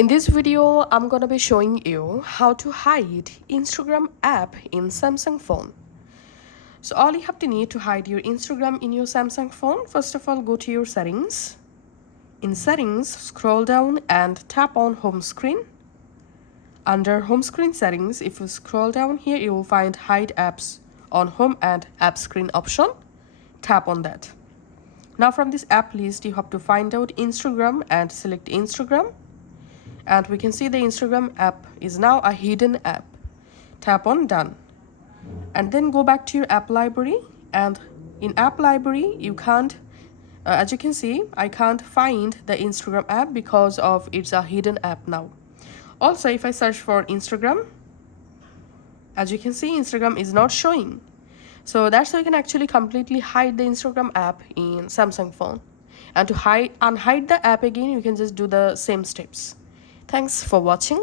In this video, I'm gonna be showing you how to hide Instagram app in Samsung phone. So all you have to need to hide your Instagram in your Samsung phone, first of all, go to your settings. In settings, scroll down and tap on home screen. Under home screen settings, if you scroll down here, you will find hide apps on home and app screen option. Tap on that. Now from this app list, you have to find out Instagram and select Instagram. And we can see the Instagram app is now a hidden app. Tap on done. And then go back to your app library, and in app library you can't as you can see, I can't find the Instagram app because of it's a hidden app now. Also, if I search for Instagram, as you can see, Instagram is not showing. So that's how you can actually completely hide the Instagram app in Samsung phone. And to unhide the app again, you can just do the same steps. Thanks for watching.